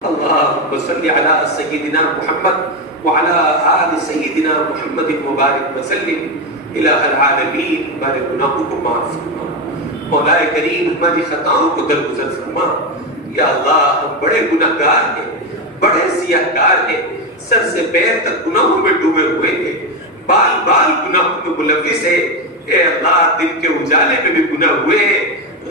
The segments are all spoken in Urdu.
اللهم صل على سيدنا محمد وعلى آل سیدنا محمد مبارک وسلم الہ العالمین. ہمارے گناہوں کو معاف فرما مولا کریم، ہماری خطاؤں کو درگزر فرما. یا اللہ، ہم بڑے گناہگار ہیں، بڑے سیاہکار ہیں، سر سے پیر تک گناہوں میں ڈوبے ہوئے ہیں، بال بال گناہوں میں ملوث ہے. اے اللہ، دن کے اجالے میں بھی گناہ ہوئے ہیں،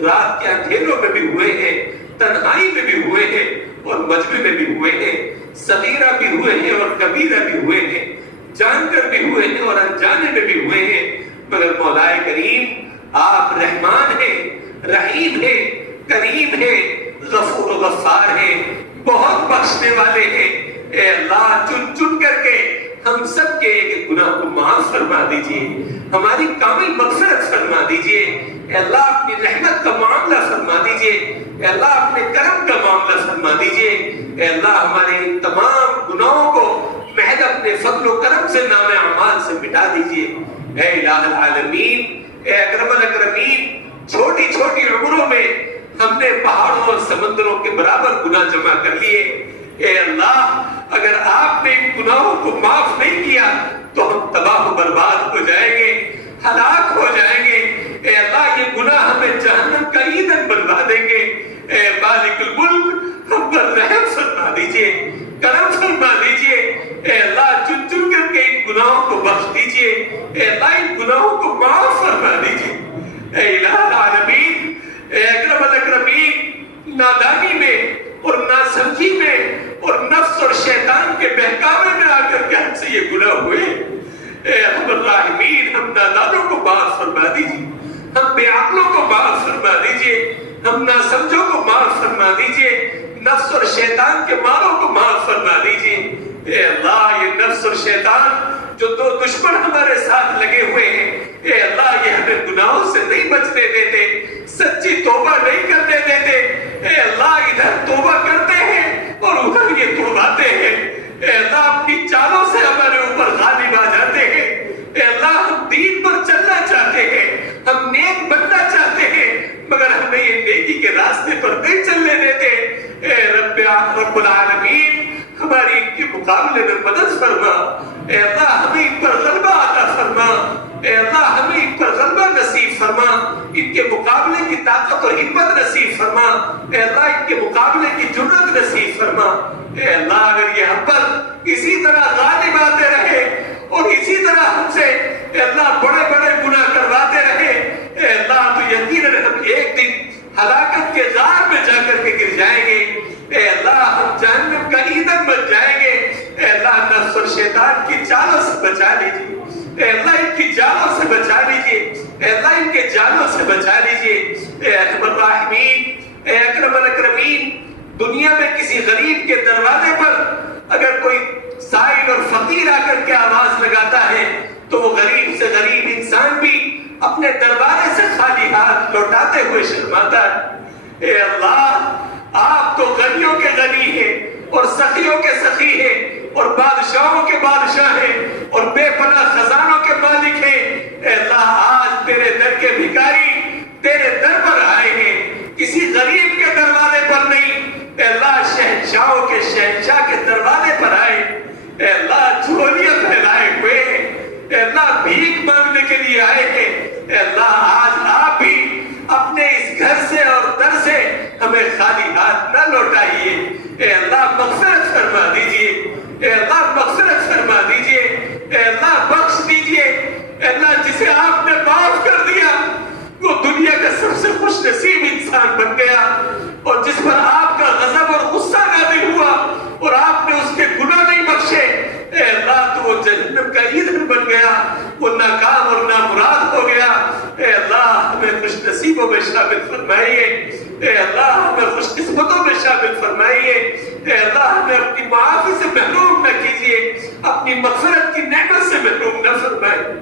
رات کے اندھیروں میں بھی ہوئے ہیں، تنہائی میں بھی ہوئے ہیں اور مجمع میں بھی ہوئے ہیں، صغیرہ بھی ہوئے ہیں اور کبیرہ بھی ہوئے ہیں، جان کر بھی ہوئے ہیں اور انجانے میں بھی ہوئے ہیں. مگر مولا کریم، آپ رحمان ہیں، رحیم ہیں، کریم ہیں، غفور و غفار ہیں، بہت بخشنے والے ہیں. اے اللہ، چن چن کر کے ہم سب کے ایک گناہ کو معاف فرما دیجئے، ہماری کامل مغفرت فرما دیجئے. اے اللہ، اپنی رحمت کا معاملہ فرما دیجئے. اے اللہ، اپنے کرم کا معاملہ فرما دیجئے. اے اللہ، ہمارے تمام گناہوں کو محض اپنے فضل و کرم سے نام اعمال سے مٹا دیجئے. اے الہ العالمین، اے اکرم الاکرمین، چھوٹی چھوٹی عمروں میں ہم نے پہاڑوں اور سمندروں کے برابر گناہ جمع کر لیے. اے اللہ، اگر آپ نے ان گناہوں کو معاف نہیں کیا تو ہم تباہ و برباد ہو جائیں گے، ہلاک ہو جائیں گے. اے اللہ، یہ گناہ ہمیں جہنم کا ایندھن بنوا دیں گے. اے مالک الملک، ہم پر رحم فرما دیجئے، کرم فرما دیجئے. اے اللہ، چن چن کر کے ان گناہوں کو بخش دیجئے. اے اللہ، ان گناہوں کو معاف فرما دیجئے. اے الہ العالمین، اے اکرم الاکرمین، نادانی میں اور ناسمجھی میں اور نفس اور شیطان کے بہکاوے میں آ کر کے ہم سے یہ گناہ ہوئے. اے ارحم الراحمین، ہم نادانوں کو معاف فرما دیجئے، ہم بے عقلوں کو معاف فرما دیجئے، ہم ناسمجھوں کو معاف فرما دیجئے، نفس اور شیطان کے مالوں کو معاف فرما دیجئے. اے اللہ، یہ نفس اور شیطان جو دو دشمن ہمارے ساتھ لگے ہوئے ہیں، اے اللہ، یہ ہمیں گناہوں سے نہیں بچنے دیتے، سچی توبہ نہیں کرنے دیتے. اے اللہ، ادھر توبہ کرتے ہیں اور ادھر یہ توباتے ہیں. اے اللہ، اپنی چالوں سے ہمارے اوپر غالب آ جاتے ہیں. اے اللہ، ہم دین پر چلنا چاہتے ہیں، ہم نیک بننا چاہتے ہیں، مگر ہمیں یہ نیکی کے راستے پر نہیں چلنے دیتے. اے رب العالمین، ہماری ان کے مقابلے میں مدد فرما. اے اللہ، ہمیں ان پر غلبہ عطا فرما. اے اللہ، ہمیں ان پر غلبہ نصیب فرما، ان کے مقابلے کی طاقت اور ہمت نصیب فرما. اے اللہ، ان کے مقابلے کی جرأت نصیب فرما. اے اللہ، اگر یہ ہم پر اسی طرح غالب آتے رہے اور اسی طرح ہم سے اے اللہ بڑے بڑے گناہ کرواتے رہے، اے اللہ، تو یقیناً ہم ایک دن ہلاکت کے غار میں جا کر کے گر جائیں گے. اے اللہ، ہم جہنم کا ایندھن بن جائیں گے. اے اللہ، نفس اور شیطان کی چالوں سے بچا لیجیے. اے اللہ، ان کی جالوں سے بچا لیجیے. اے اللہ، ان کے جالوں سے بچا لیجیے. اے ارحم الراحمین، اے اکرم الاکرمین، دنیا میں کسی غریب کے دروازے پر اگر کوئی سائل اور فقیر آ کر کے آواز لگاتا ہے تو وہ غریب سے غریب انسان بھی اپنے دروازے سے خالی ہاتھ لوٹاتے ہوئے شرماتا ہے. اے اللہ، آپ تو غنیوں کے غنی ہیں اور سخیوں کے سخی ہیں اور بادشاہوں کے بادشاہ ہیں اور بے پناہ خزانوں کے مالک ہیں. اے اللہ، آج تیرے در کے بھکاری تیرے در پر آئے ہیں، کسی غریب کے دروازے پر نہیں. اے اللہ، شہنشاہوں کے شہنشاہ کے دروازے پر آئے. اے اللہ، جھولیاں پھیلائے ہوئے ہیں. اے اللہ، بھیک مانگنے کے لیے آئے ہیں. اے اللہ، آج آپ بھی اپنے اس گھر سے اور در سے ہمیں خالی ہاتھ نہ لوٹائیے. اے اللہ، مغفرت فرما دیجئے. اے اللہ، مغفرت فرما دیجئے. اے اللہ، بخش دیجئے. اے اللہ، جسے آپ نے معاف کر دیا وہ دنیا کا سب سے خوش نصیب انسان بن گیا، اور جس پر آپ کا غضب اور غصہ نازل ہوا اور آپ نے اس کے گناہ نہیں بخشے، اے اللہ، تو وہ جہنم کا ایندھن بن گیا، وہ ناکام اور نامراد ہو گیا. اے اللہ، ہمیں خوش نصیبوں میں شامل فرمائیے. اے اللہ، ہمیں خوش قسمتوں میں شامل فرمائیے. اے اللہ، ہمیں اپنی معافی سے محروم نہ کیجیے، اپنی مغفرت کی نعمت سے محروم نہ فرمائیے.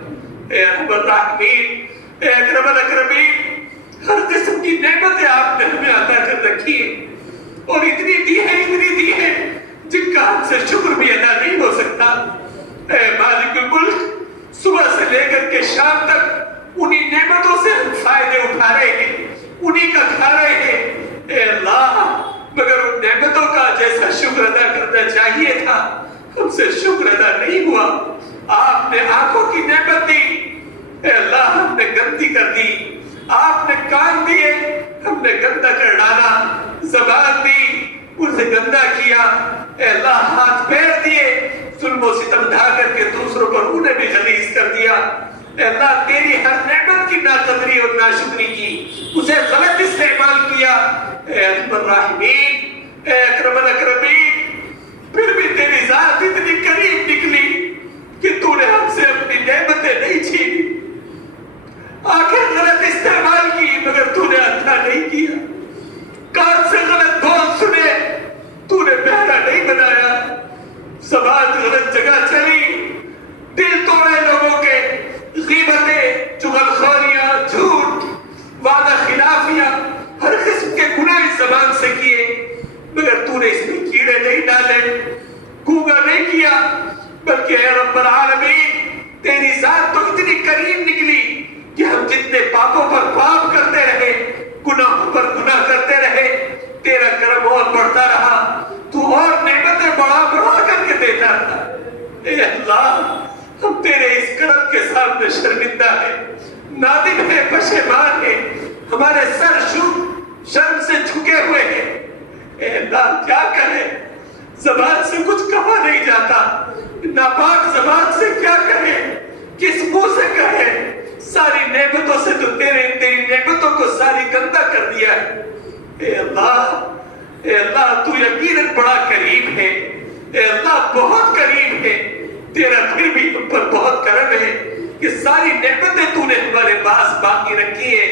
اے ارحم الراحمین، اے اکرم الاکرمین، ہر قسم کی نعمتیں آپ نے ہمیں عطا کر رکھی ہیں اور اتنی دی ہے جن کا ہم سے شکر بھی ادا نہیں ہو سکتا. اے مالک الملک، صبح سے لے کر کے شام تک انہی نعمتوں سے ہم فائدے اٹھا رہے ہیں، انہی کا کھا رہے ہیں. اے اللہ، مگر ان نعمتوں کا جیسے جیسا شکر ادا کرنا چاہیے تھا ہم سے شکر ادا نہیں ہوا. آپ نے آنکھوں کی نعمت دی, اے اللہ ہم نے گندی کر دی. آپ نے کان دیے, ہم نے گندا کر ڈالا. زبان دی, اسے گندا کیا. اے اللہ ہاتھ پیر دیے, ظلم و ستم ڈھا کر کے دوسروں پر انہیں بھی غلیظ کر دیا. اے اللہ تیری ہر نعمت کی ناقدری اور ناشکری کی, اسے غلط استعمال کیا. اے ارحم الراحمین, اے اکرم الاکرمین, پھر بھی تیری ذات اتنی قریب نکلی کہ تو نے ہم سے اپنی نعمتیں نہیں چھینی. آنکھیں غلط استعمال کی مگر تو نے اندھا نہیں کیا. کان سے غلط بول سنے, تو نے بہرا نہیں بنایا. زبان غلط جگہ چلی, دل توڑے لوگوں کے, غیبتیں, چغلخوریاں, جھوٹ, وعدہ خلافیاں, ہر قسم کے گناہ اس زبان سے کیے مگر تو نے اس میں کیڑے نہیں ڈالے, گونگا نہیں کیا. بلکہ اے رب العالمین تیری ذات تو اتنی قریب نکلی کہ ہم جتنے پاپوں پر پاپ کرتے رہے, گناہوں پر گناہ کرتے رہے, تیرا کرم اور بڑھتا رہا. تو اور نعمتیں بڑھا بڑھا کر کے دیتا رہا. اے اللہ ہم تیرے اس کرم کے سامنے شرمندہ ہیں, نادم ہیں, پشیمان ہیں. ہمارے سر شرم سے جھکے ہوئے ہیں. اے اللہ کیا کہیں, زبان سے کچھ کہا نہیں جاتا. ناپاک زبان سے کیا کہیں, کس منہ سے کہیں. ساری نعمتوں سے تو تیری نعمتوں کو ساری گندا کر دیا ہے. اے اللہ تو یقیناً بڑا کریم ہے. اے اللہ بہت کریم ہے. تیرا پھر بھی ہم پر بہت کرم ہے کہ ساری نعمتیں تو نے ہمارے پاس باقی رکھی ہے.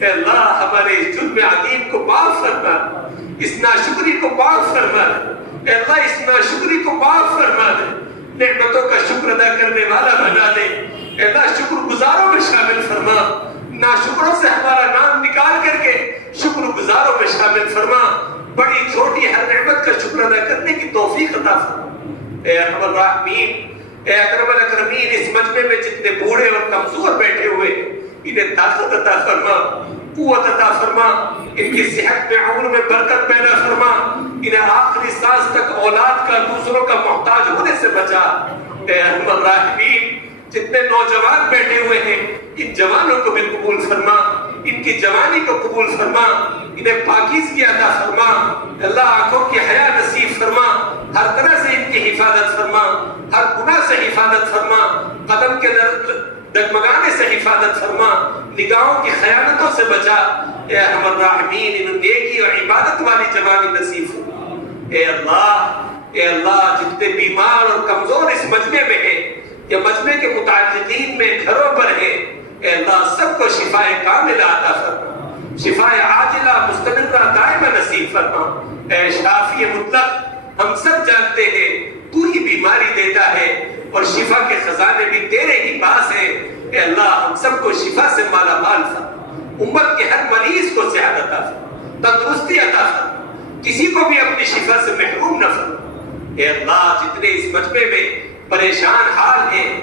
اے اللہ ہمارے اس جرم عظیم کو معاف فرما, اس ناشکری کو معاف فرما. اے اللہ اس ناشکری کو معاف فرما دے, نعمتوں کا شکر ادا کرنے والا بنا دے. اے اللہ شکر گزاروں میں شامل فرما, ناشکروں سے ہمارا نام نکال کر کے شکر گزاروں میں شامل فرما. بڑی چھوٹی ہر نعمت کا شکر ادا کرنے کی توفیق عطا فرما. اے ارحم الراحمین, اے اکرم الاکرمین, اس مجمع میں جتنے بوڑھے اور کمزور بیٹھے ہوئے انہیں طاقت عطا فرما, قوت عطا فرما. ان کی صحت میں, عمر میں برکت پیدا فرما. انہیں آخری سانس تک اولاد کا, دوسروں کا محتاج ہونے سے بچا. اے ارحم الراحمین, جتنے نوجوان بیٹھے ہوئے ہیں ان جوانوں کو بھی قبول فرما, ان کی جوانی کو قبول فرما, انہیں پاکیزگی عطا فرما. اللہ آنکھوں کی حیا نصیب فرما, ہر طرح سے ان کی حفاظت فرما, ہر گناہ سے حفاظت فرما, قدم کے ڈگمگانے سے حفاظت فرما, نگاہوں کی خیانتوں سے بچا. اے ارحم الراحمین انہیں نیکی اور عبادت والی جوانی نصیب فرما. اے اللہ جتنے بیمار اور کمزور اس مجمع میں ہیں یا مجمع کے متعلقین میں گھروں پر ہیں, اے اللہ سب کو شفاء کاملہ عطا فرما, شفاء عاجلہ مستمرہ دائمہ نصیب فرما. اے شافی مطلق ہم سب جانتے ہیں تو ہی بیماری دیتا ہے اور شفا کے خزانے بھی تیرے ہی پاس ہیں. اے اللہ ہم سب کو شفا سے مالا مال فرما, امت کے ہر مریض کو صحت عطا فرما, تندرستی عطا فرما, کسی کو بھی اپنی شفا سے محروم نہ فرما. اے اللہ جتنے اس مجمع میں پریشان حال ہیں,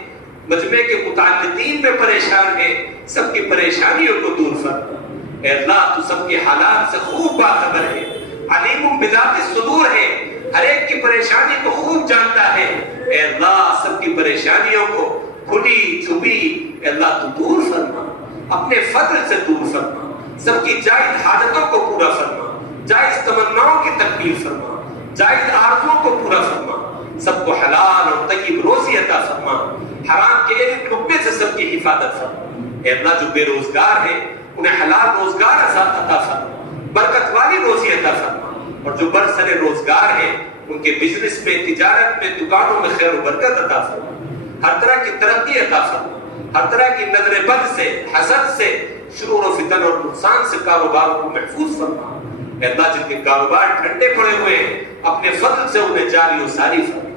مجمع کے متعلقین میں پریشان ہیں, سب کی پریشانیوں کو دور فرما. اے اللہ تو سب کے حالات سے خوب باخبر ہے, علیم بذات الصدور ہے, ہر ایک کی پریشانی کو خوب جانتا ہے. اے اللہ سب کی پریشانیوں کو کھلی چھپی اے اللہ تو دور فرما, اپنے فضل سے دور فرما. سب کی جائز حاجتوں کو پورا فرما, جائز تمناؤں کی تکمیل فرما, جائز آرزوؤں کو پورا فرما. سب کو حلال اور طیب روزی عطا فرما, حرام کے ایک لقمے سے سب کی حفاظت فرما. اے اللہ جو بے روزگار ہیں انہیں حلال روزگار عطا فرما, برکت والی روزی عطا فرما. اور جو برسر روزگار ہیں ان کے بزنس میں, تجارت میں, دکانوں میں خیر و برکت عطا فرما, ہر طرح کی ترقی عطا فرما, ہر طرح کی نظر بد سے, حسد سے, شرور و فتن اور نقصان سے کاروبار کو محفوظ فرما. اے اللہ جن کے کاروبار ٹھنڈے پڑے ہوئے ہیں اپنے فضل سے انہیں جاری و ساری فرما.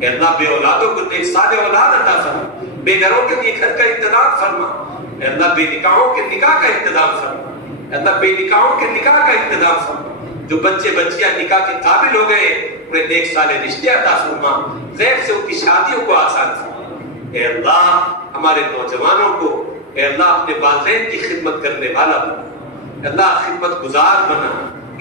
اے اللہ بے اولادوں کو ایک سادے اولاد عطا فرما, بے گھروں کے لیے گھر کا انتظام فرما. اے اللہ بے نکاحوں کے نکاح کا انتظام فرما. اے اللہ بے نکاحوں کے نکاح کا انتظام فرما. جو بچے بچیاں نکاح کے قابل ہو گئے انہیں نیک صالح رشتے عطا فرما, غیب سے ان کی شادیوں کو آسان فرما. اے اللہ ہمارے نوجوانوں کو اے اللہ اپنے والدین کی خدمت کرنے والا بنا, اے اللہ خدمت گزار بنا,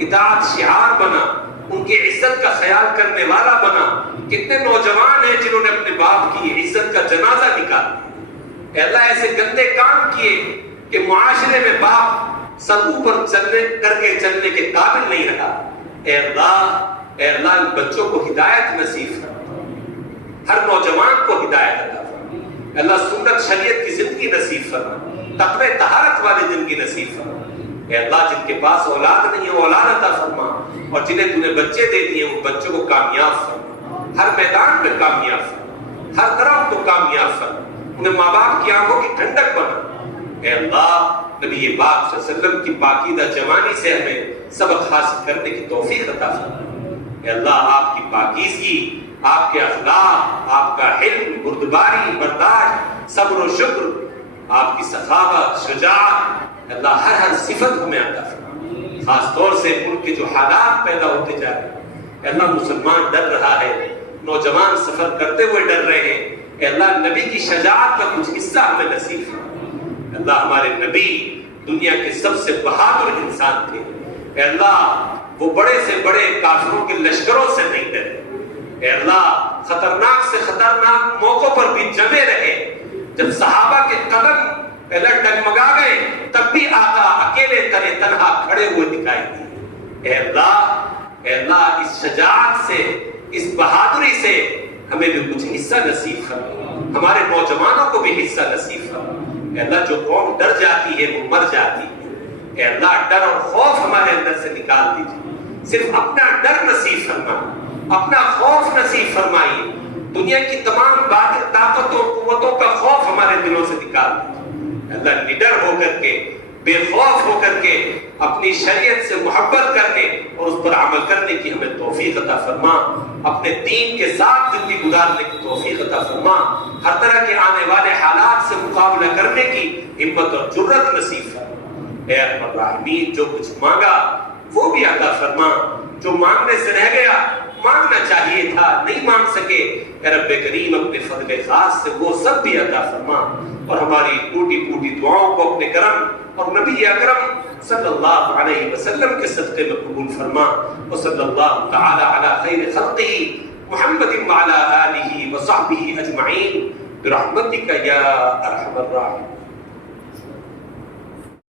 اطاعت شعار بنا, ان کی عزت کا خیال کرنے والا بنا. کتنے نوجوان ہیں جنہوں نے اپنے باپ کی عزت کا جنازہ نکالا. اے اللہ ایسے گندے کام کیے کہ معاشرے میں باپ سر اوپر کر کے چلنے کے قابل نہیں رہا. اے اللہ ان بچوں کو ہدایت نصیب فرما. ہر نوجوان کو ہدایت عطا فرما. اللہ سنت شریعت کی زندگی نصیب فرما. تقوی طہارت والی زندگی نصیب فرما. اے اللہ جن کے پاس اولاد نہیں ہے اولاد عطا فرما، اور جنہیں تو نے بچے دے دیے ان بچوں کو کامیاب فرما. ہر میدان میں کامیاب فرما، ہر طرف کو کامیاب فرما. انہیں ماں باپ کی آنکھوں کی ٹھنڈک بنا. اے اللہ نبی پاک صلی اللہ علیہ وسلم کی پاکیزہ جوانی سے ہمیں سبق حاصل کرنے کی توفیق عطا فرما. اے اللہ آپ کی پاکیزگی، آپ کے اخلاق، آپ کا حلم، بردباری، برداشت، صبر و شکر، آپ کی سخاوت، شجاعت، اللہ ہر صفت ہمیں عطا فرما. خاص طور سے ان کے جو حالات پیدا ہوتے جا رہے ہیں، اللہ مسلمان ڈر رہا ہے، نوجوان سفر کرتے ہوئے ڈر رہے ہیں. اے اللہ نبی کی شجاعت کا کچھ حصہ ہمیں نصیب فرما. اللہ ہمارے نبی دنیا کے سب سے بہادر انسان تھے. اے اللہ وہ بڑے سے بڑے کافروں کے لشکروں سے نہیں ڈرے. اے اللہ خطرناک سے خطرناک موقعوں پر بھی جمے رہے. جب صحابہ کے قدم پہلے ڈگمگا گئے تب بھی آقا اکیلے تنے تنہا کھڑے ہوئے دکھائی دیے. اے اللہ اس شجاعت سے، اس بہادری سے ہمیں بھی کچھ حصہ نصیب فرما. ہمارے نوجوانوں کو بھی حصہ نصیب فرما. اے اللہ جو قوم ڈر جاتی ہے وہ مر جاتی ہے. اے اللہ ڈر اور خوف ہمارے اندر سے نکال دیجیے. صرف اپنا ڈر نصیب فرما، اپنا خوف نصیب فرمائیے. دنیا کی تمام طاقتوں قوتوں کا خوف ہمارے دلوں سے نکال دیجیے. اللہ نڈر ہو کر کے، بے خوف ہو کر کے اپنی شریعت سے محبت کرنے اور اس پر عمل کرنے کی ہمیں توفیق عطا فرما. اپنے دین کے ساتھ زندگی گزارنے کی توفیق عطا فرما. ہر طرح کے آنے والے حالات سے مقابلہ کرنے کی ہمت اور جرأت نصیب فرما. اے ارحم الراحمین جو کچھ مانگا وہ بھی عطا فرما. جو مانگنے سے رہ گیا، مانگنا چاہیے تھا نہیں مانگ سکے، اے رب کریم اپنے فضل خاص سے وہ سب بھی عطا فرما. اور ہماری ٹوٹی پھوٹی دعاؤں کو اپنے کرم اور نبی اکرم صلی اللہ علیہ وسلم کے صدقے میں قبول فرما. وصلی اللہ تعالی علی خیر خلقہ محمد وعلی آلہ وصحبہ اجمعین برحمتک یا ارحم الراحمین.